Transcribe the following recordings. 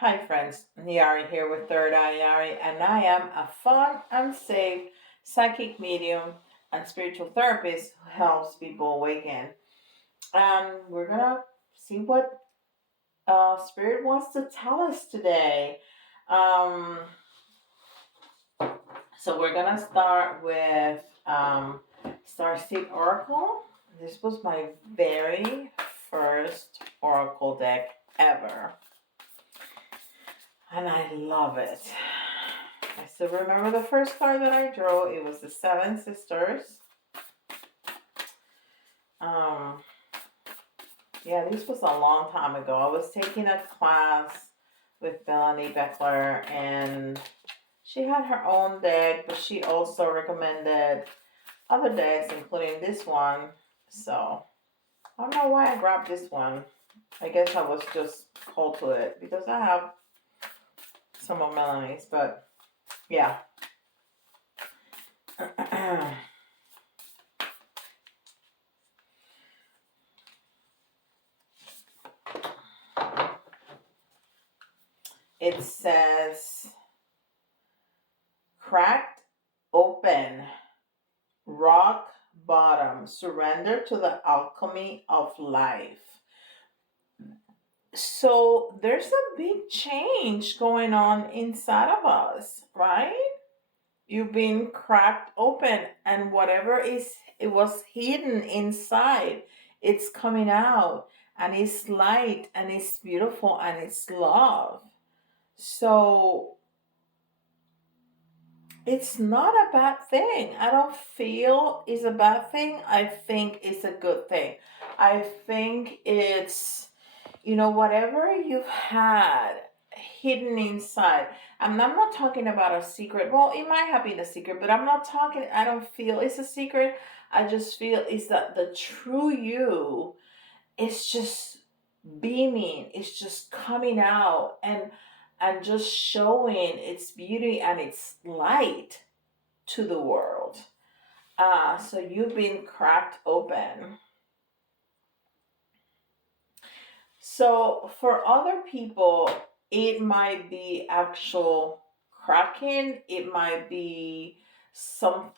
Hi friends, Yari here with Third Eye Yari, and I am a fun and safe psychic medium and spiritual therapist who helps people awaken. And we're gonna see what Spirit wants to tell us today. Um, so we're gonna start with Starseed Oracle. This was my very first Oracle deck ever, and I love it. I still remember the first card that I drew. It was the Seven Sisters. Um, yeah, this was a long time ago. I was taking a class with Melanie Beckler, and she had her own deck, but she also recommended other decks, including this one. So I don't know why I grabbed this one. I guess I was just called to it because I have some of Melanie's, but yeah. It says cracked open, rock bottom, surrender to the alchemy of life. So there's a big change going on inside of us, right? You've been cracked open, and whatever is it was hidden inside, it's coming out, and it's light, and it's beautiful, and it's love. So it's not a bad thing. I don't feel it's a bad thing. I think it's a good thing. I think it's, whatever you've had hidden inside. I'm not talking about a secret. Well, it might have been a secret, but I don't feel it's a secret. I just feel it's that the true you is just beaming, it's just coming out and just showing its beauty and its light to the world. So you've been cracked open. So for other people, it might be actual cracking. It might be some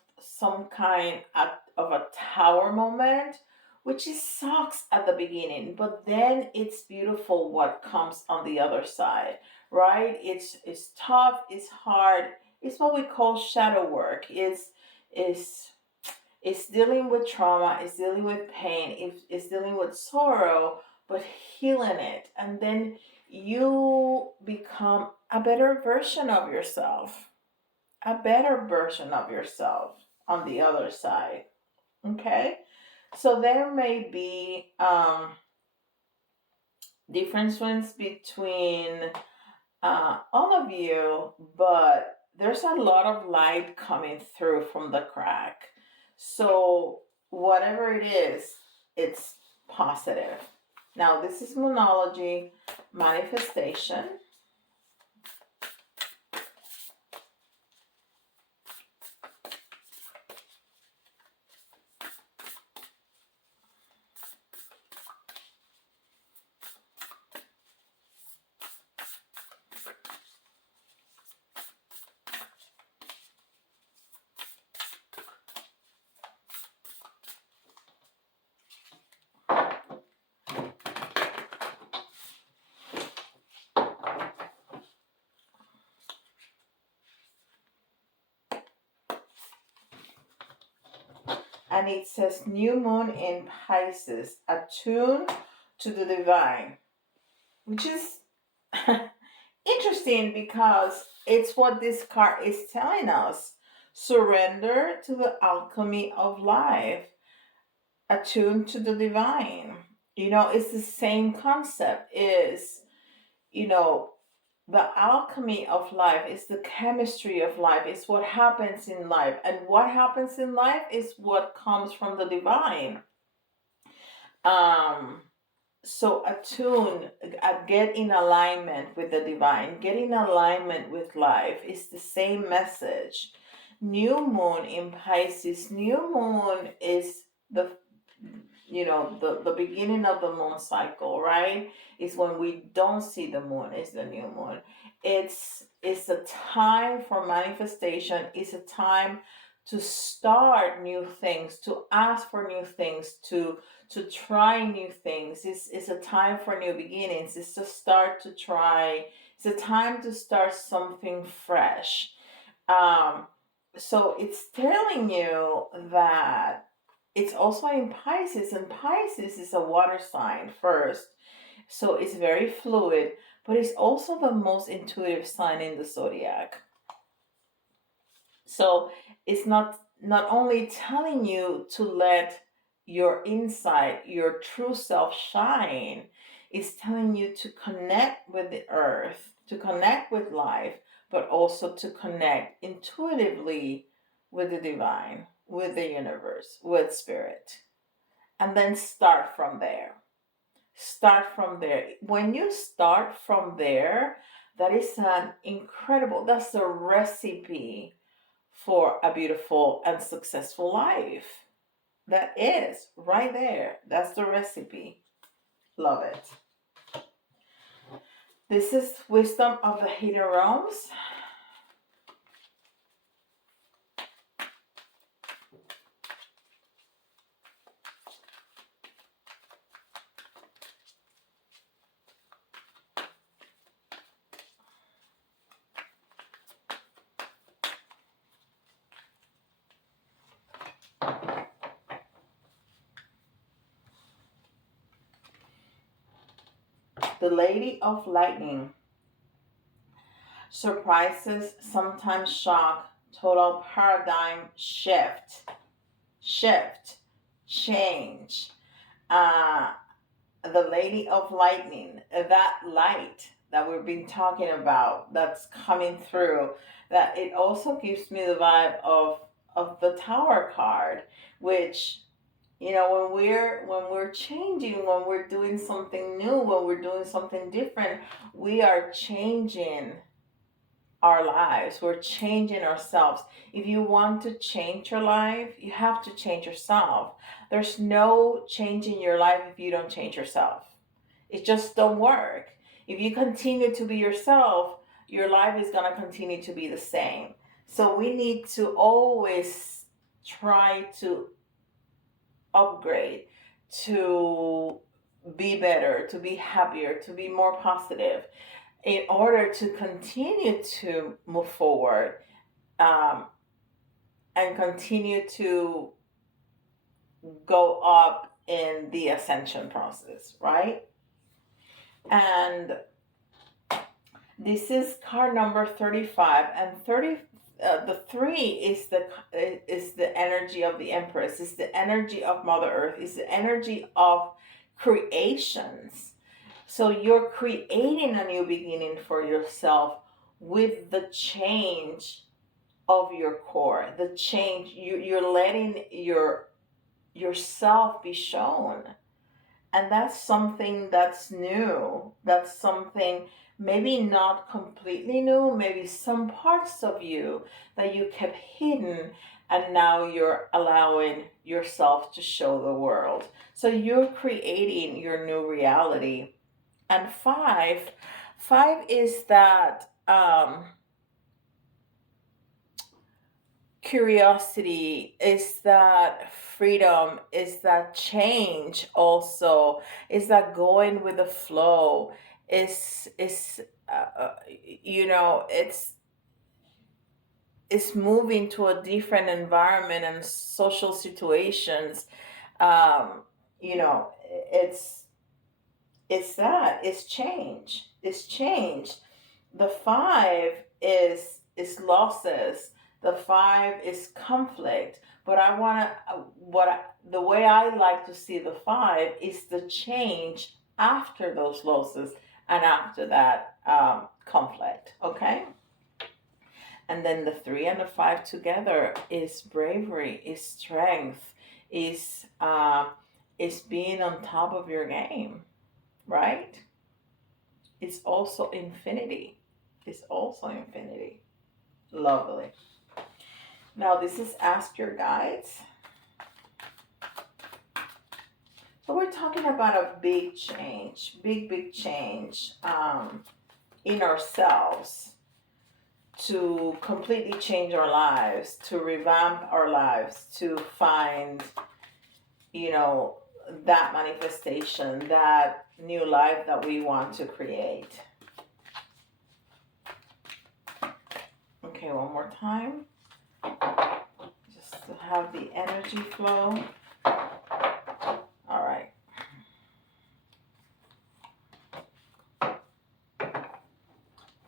kind of a tower moment, which is sucks at the beginning, but then it's beautiful what comes on the other side, right? It's tough, it's hard. It's what we call shadow work. Is it's dealing with trauma, it's dealing with pain, it's dealing with sorrow, but healing it. And then you become a better version of yourself, a better version of yourself on the other side. Okay? So there may be differences between all of you, but there's a lot of light coming through from the crack. So, whatever it is, it's positive. Now, this is Moonology manifestation. And it says new moon in Pisces, attuned to the divine, which is interesting because it's what this card is telling us. Surrender to the alchemy of life, attuned to the divine. It's the same concept. Is you know the alchemy of life is the chemistry of life. It's what happens in life, and what happens in life is what comes from the divine. um so attune, get in alignment with the divine, get in alignment with life. It's the same message. New moon in Pisces. New moon is the the beginning of the moon cycle, right? Is when we don't see the moon, is the new moon. It's a time for manifestation. It's a time to start new things, to ask for new things, to try new things. It's a time for new beginnings. It's to start to try. It's a time to start something fresh. um so it's telling you that it's also in Pisces, and Pisces is a water sign first. So it's very fluid, but it's also the most intuitive sign in the zodiac. So it's not only telling you to let your insight, your true self shine, it's telling you to connect with the earth, to connect with life, but also to connect intuitively with the divine, with the universe, with spirit. And then start from there. Start from there. When you start from there, that is an incredible, that's the recipe for a beautiful and successful life. That is right there. That's the recipe. Love it. This is Wisdom of the Hidden Realms. The Lady of Lightning. Surprises, sometimes shock, total paradigm shift. Shift. Change. Uh, the Lady of Lightning, that light that we've been talking about, that's coming through, that it also gives me the vibe of the Tower card, which, when we're changing, when we're doing something new, when we're doing something different, we are changing our lives. We're changing ourselves. If you want to change your life, you have to change yourself. There's no changing your life if you don't change yourself. It just don't work. If you continue to be yourself, your life is going to continue to be the same. So we need to always try to upgrade, to be better, to be happier, to be more positive, in order to continue to move forward, um, and continue to go up in the ascension process, right? And this is card number 35, and 30. The three is the energy of the Empress. Is the energy of Mother Earth. Is the energy of creations. So you're creating a new beginning for yourself with the change of your core. The change, you're letting yourself be shown. And that's something that's new. That's something maybe not completely new, maybe some parts of you that you kept hidden, and now you're allowing yourself to show the world. So you're creating your new reality. And five is that curiosity, is that freedom, is that change, also is that going with the flow, is it's moving to a different environment and social situations. um you know it's it's change. It's change. The five is losses. The five is conflict. But I want to, the way I like to see the five is the change after those losses and after that conflict. Okay. And then the three and the five together is bravery, is strength, is being on top of your game, right? It's also infinity. It's also infinity. Lovely. Now this is Ask Your Guides. But we're talking about a big change, big change in ourselves to completely change our lives, to revamp our lives, to find, you know, that manifestation, that new life that we want to create. Okay, one more time. Just to have the energy flow. All right.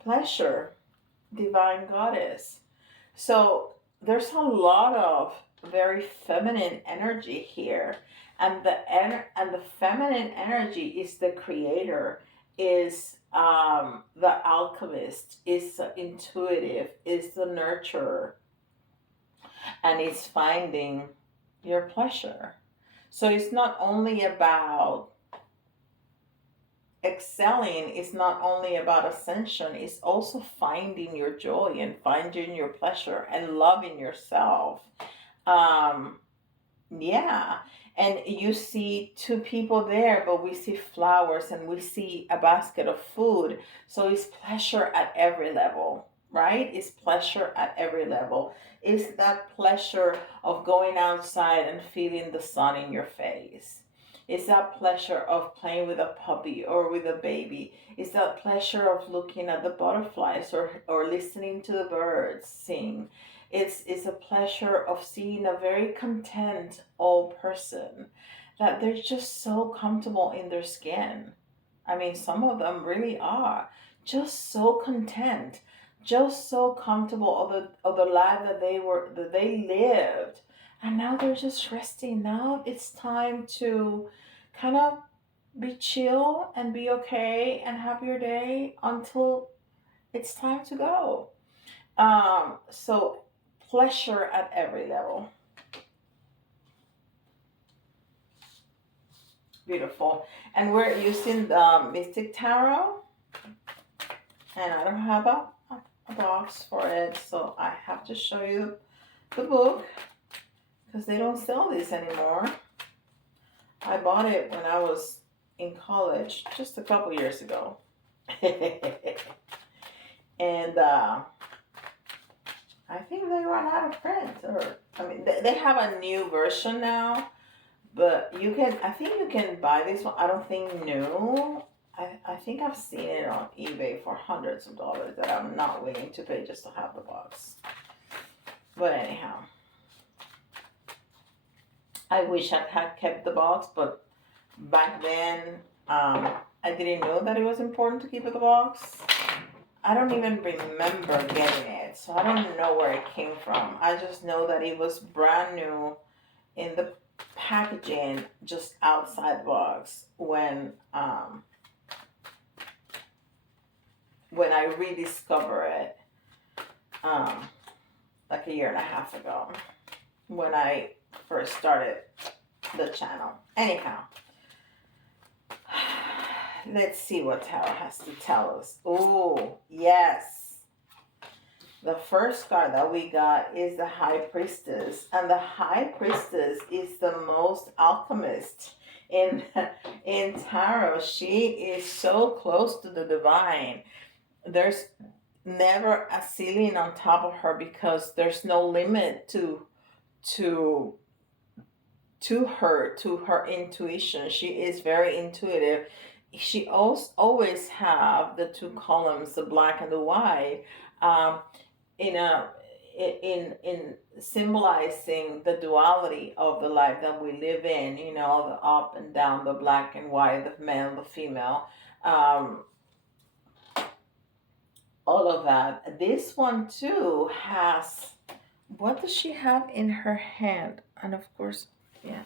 Pleasure, divine goddess. So there's a lot of very feminine energy here, and the feminine energy is the creator, is the alchemist, is the intuitive, is the nurturer, and it's finding your pleasure. So it's not only about excelling, it's not only about ascension, it's also finding your joy and finding your pleasure and loving yourself. um yeah, and you see two people there, but we see flowers and we see a basket of food. So it's pleasure at every level, right? It's pleasure at every level. It's that pleasure of going outside and feeling the sun in your face. It's that pleasure of playing with a puppy or with a baby. It's that pleasure of looking at the butterflies, or listening to the birds sing. It's a pleasure of seeing a very content old person, that they're just so comfortable in their skin. I mean, some of them really are just so content, just so comfortable of the life that they lived, and now they're just resting. Now it's time to kind of be chill and be okay and have your day until it's time to go. So pleasure at every level. Beautiful. And we're using the Mystic Tarot, and I don't have a box for it, so I have to show you the book because they don't sell this anymore. I bought it when I was in college just a couple years ago. And I think they run out of print, or I mean, they have a new version now, but you can, I think you can buy this one. I don't think new. I think I've seen it on eBay for hundreds of dollars that I'm not willing to pay just to have the box. But anyhow, I wish I had kept the box, but back then I didn't know that it was important to keep the box. I don't even remember getting it, so I don't know where it came from. I just know that it was brand new in the packaging, just outside the box, when I rediscovered it, like a year and a half ago, when I first started the channel. Anyhow, let's see what tarot has to tell us. Oh, yes. The first card that we got is the High Priestess. And the High Priestess is the most alchemist in tarot. She is so close to the divine. There's never a ceiling on top of her because there's no limit to to her intuition. She is very intuitive. She also always have the two columns, the black and the white, um, in a in symbolizing the duality of the life that we live in. You know, the up and down, the black and white, the male, the female, um, all of that. This one too has, what does she have in her hand? And of course, yeah,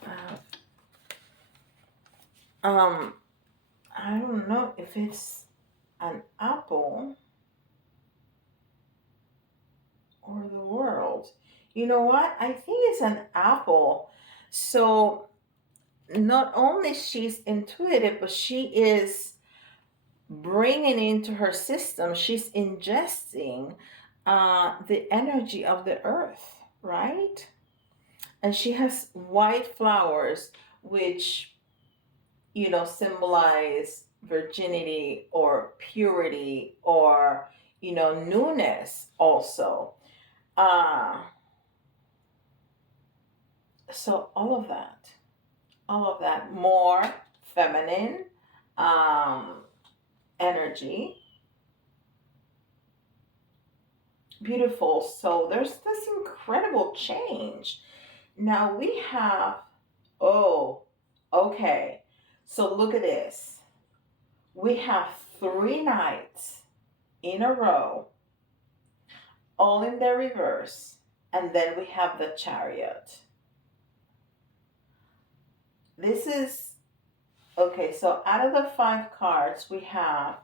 um, I don't know if it's an apple or the world. You know what? I think it's an apple. So not only she's intuitive, but she is bringing into her system, she's ingesting the energy of the earth, right? And she has white flowers, which symbolize virginity or purity or, newness also. Uh, so all of that more feminine um, energy, beautiful. So there's this incredible change. Now we have, oh, okay. So look at this. We have 3 nights in a row, all in the reverse. And then we have the chariot. This is, okay, so out of the 5 cards, we have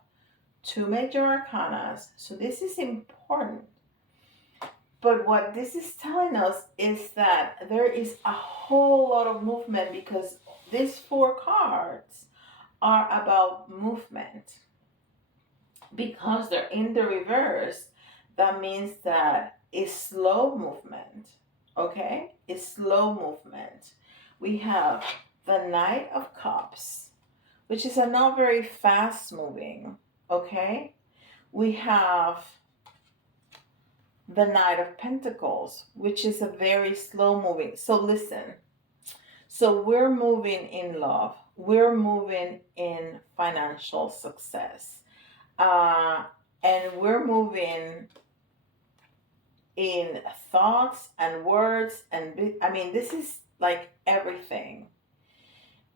2 major arcanas. So this is important. But what this is telling us is that there is a whole lot of movement because these 4 cards are about movement. Because they're in the reverse, that means that it's slow movement. Okay? It's slow movement. We have the Knight of Cups, which is a not very fast moving. Okay? We have the Knight of Pentacles, which is a very slow moving. So listen. So we're moving in love. We're moving in financial success. Uh, and we're moving in thoughts and words and I mean this is like everything.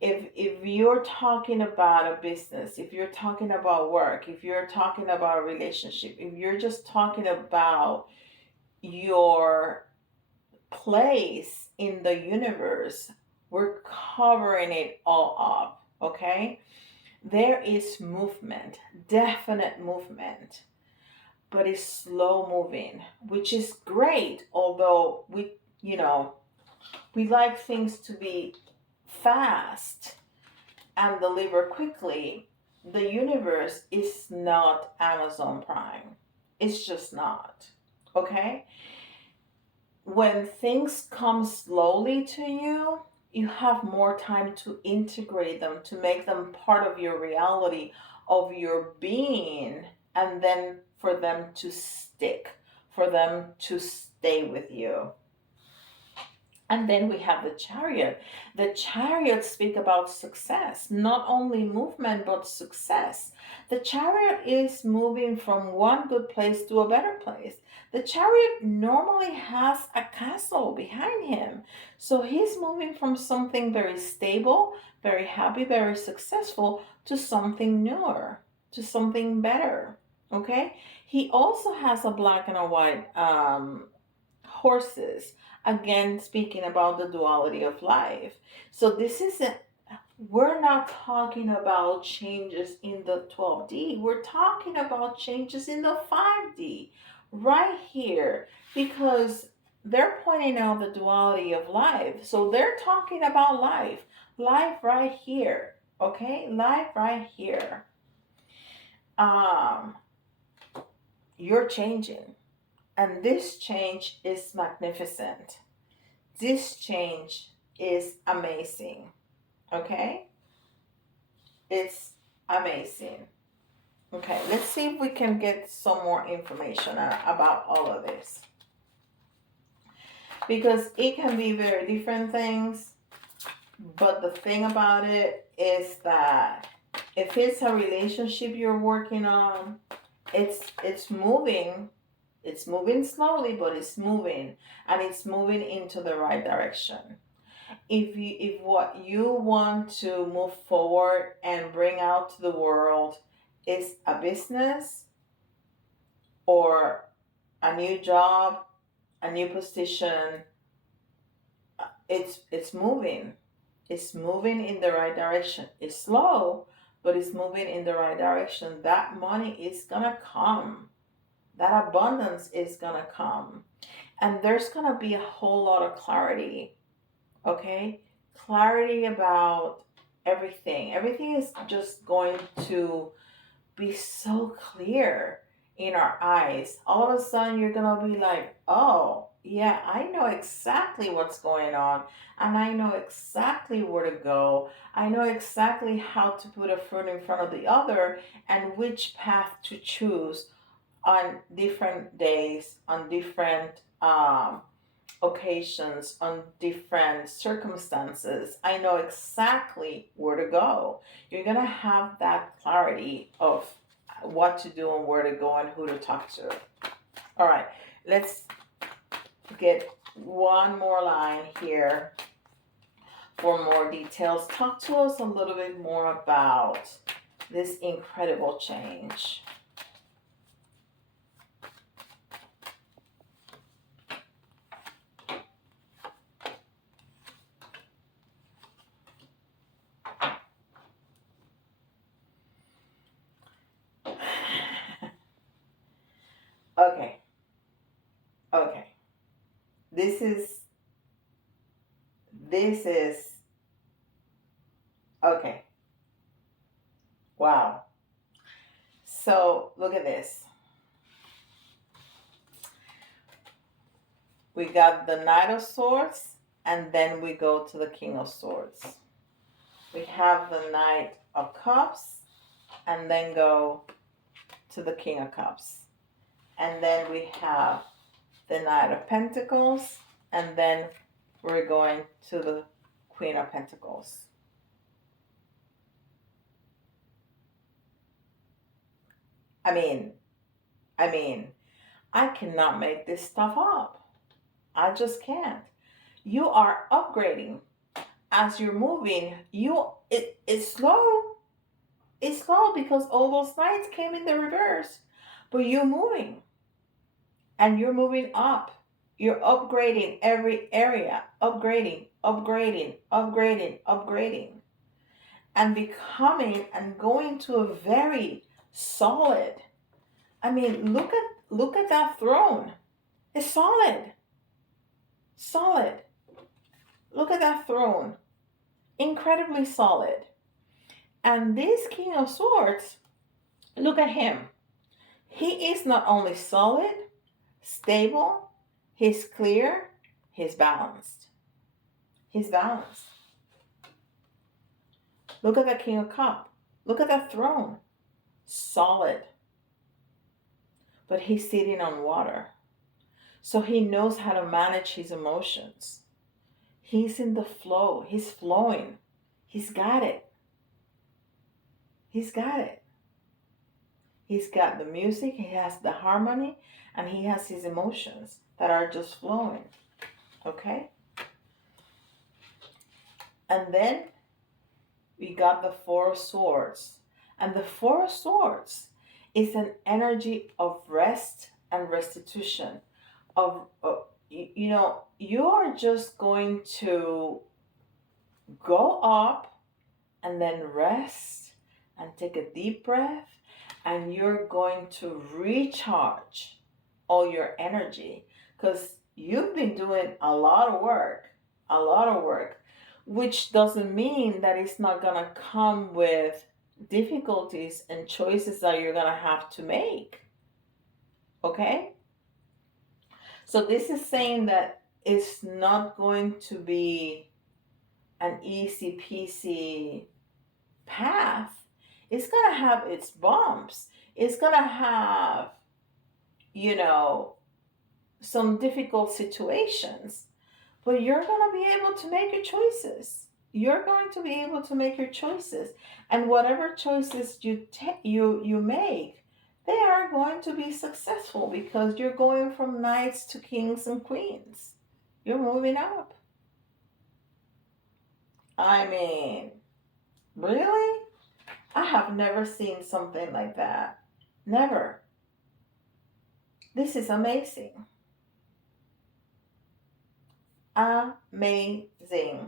If you're talking about a business, if you're talking about work, if you're talking about a relationship, if you're just talking about your place in the universe, we're covering it all up. Okay, there is movement, definite movement, but it's slow moving, which is great. Although we like things to be fast and deliver quickly. The universe is not Amazon Prime. It's just not. Okay? When things come slowly to you, you have more time to integrate them, to make them part of your reality, of your being, and then for them to stick, for them to stay with you. And then we have the chariot. The chariots speak about success, not only movement, but success. The chariot is moving from one good place to a better place. The chariot normally has a castle behind him. So he's moving from something very stable, very happy, very successful to something newer, to something better. Okay? He also has a black and a white horses, again speaking about the duality of life. So this isn't, we're not talking about changes in the 12D, we're talking about changes in the 5D right here, because they're pointing out the duality of life. So they're talking about life right here. Okay, life right here. um you're changing, and this change is magnificent. This change is amazing. Okay? It's amazing. Okay, let's see if we can get some more information about all of this. Because it can be very different things, but the thing about it is that if it's a relationship you're working on, it's moving. It's moving slowly, but it's moving, and it's moving into the right direction. If what you want to move forward and bring out to the world is a business or a new job, a new position, it's moving. It's moving in the right direction. It's slow, but it's moving in the right direction. That money is gonna come. That abundance is gonna come. And there's gonna be a whole lot of clarity. Okay? Clarity about everything. Everything is just going to be so clear in our eyes. All of a sudden, you're gonna be like, oh, Yeah, I know exactly what's going on, and I know exactly where to go. I know exactly how to put a fruit in front of the other and which path to choose on different days, on different occasions, on different circumstances. I know exactly where to go. You're going to have that clarity of what to do and where to go and who to talk to. All right, let's get one more line here for more details. Talk to us a little bit more about this incredible change. Okay, okay. This is, this is, okay. Wow. So look at this. We got the Knight of Swords, and then we go to the King of Swords. We have the Knight of Cups, and then go to the King of Cups. And then we have the Knight of Pentacles, and then we're going to the Queen of Pentacles. I mean, I cannot make this stuff up. I just can't. You are upgrading as you're moving. It's slow. It's slow because all those knights came in the reverse, but you're moving, and you're moving up. You're upgrading every area, upgrading, upgrading, upgrading, upgrading, and becoming and going to a very solid. I mean, look at that throne. It's solid. Solid. Look at that throne. Incredibly solid. And this King of Swords, look at him. He is not only solid, stable, he's clear, he's balanced. He's balanced. Look at that King of Cup. Look at that throne. Solid. But he's sitting on water. So he knows how to manage his emotions. He's in the flow. He's flowing. He's got it. He's got it. He's got the music, he has the harmony, and he has his emotions that are just flowing. Okay? And then we got the Four of Swords. And the Four of Swords is an energy of rest and restitution. You know, you are just going to go up and then rest and take a deep breath, and you're going to recharge all your energy because you've been doing a lot of work, which doesn't mean that it's not going to come with difficulties and choices that you're going to have to make. Okay? So this is saying that it's not going to be an easy peasy path. It's going to have its bumps. It's going to have, you know, some difficult situations, but you're going to be able to make your choices. You're going to be able to make your choices, and whatever choices you make, they are going to be successful because you're going from knights to kings and queens. You're moving up. I mean, really? I have never seen something like that. Never. This is amazing. Amazing.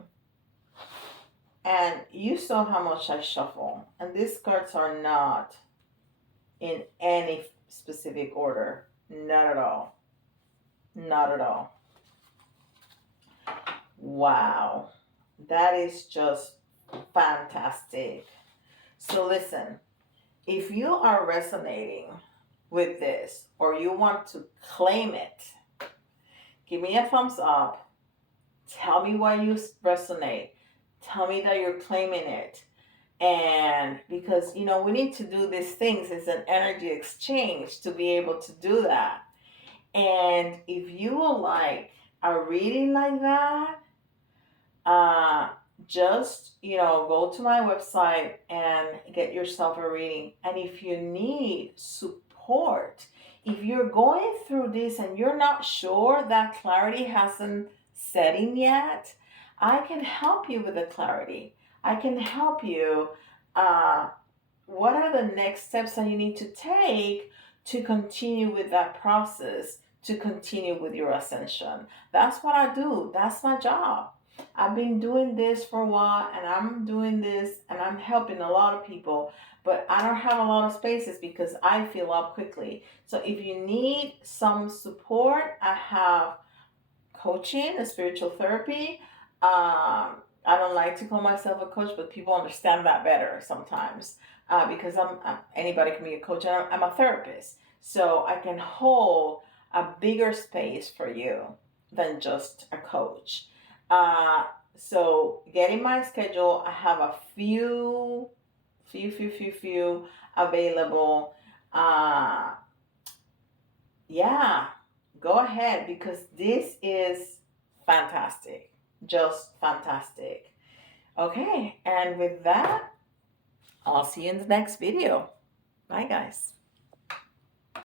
And you saw how much I shuffle. And these cards are not in any specific order. Not at all. Not at all. Wow. That is just fantastic. So listen, if you are resonating with this or you want to claim it, Give me a thumbs up. Tell me why you resonate. Tell me that you're claiming it. And because, we need to do these things, it's an energy exchange to be able to do that. And if you would like a reading like that, uh, just, go to my website and get yourself a reading. And if you need support, if you're going through this and you're not sure that clarity hasn't set in yet, I can help you with the clarity. I can help you. Uh, what are the next steps that you need to take to continue with that process, to continue with your ascension? That's what I do. That's my job. I've been doing this for a while, and I'm doing this and I'm helping a lot of people, but I don't have a lot of spaces because I fill up quickly. So if you need some support, I have coaching and spiritual therapy. I don't like to call myself a coach, but people understand that better sometimes, because anybody can be a coach. And I'm a therapist, so I can hold a bigger space for you than just a coach. Uh, so get in my schedule. I have a few available. Uh, yeah, go ahead because this is fantastic. Just fantastic. Okay, and with that, I'll see you in the next video. Bye, guys.